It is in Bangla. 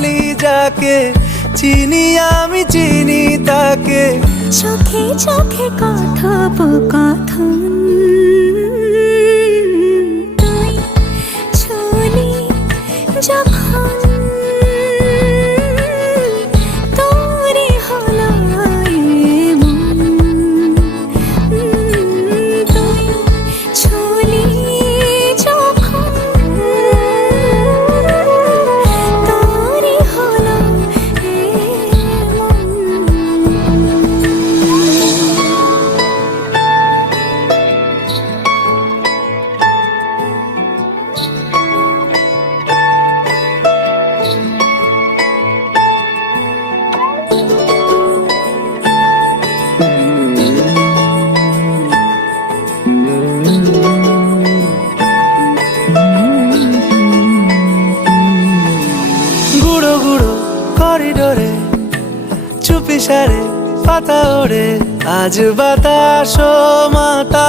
বলি যাকে, চিনি আমি চিনি তাকে। চোখে চোখে কথোপকথন, তুই ছুলি যখন তোরে হলো এমন। তুই ছুলি যখন তোরে হলো এমন। গুঁড়ো গুঁড়ো করিডোরে চুপি সারে পাতা ওড়ে, আজ বাতাস মাতা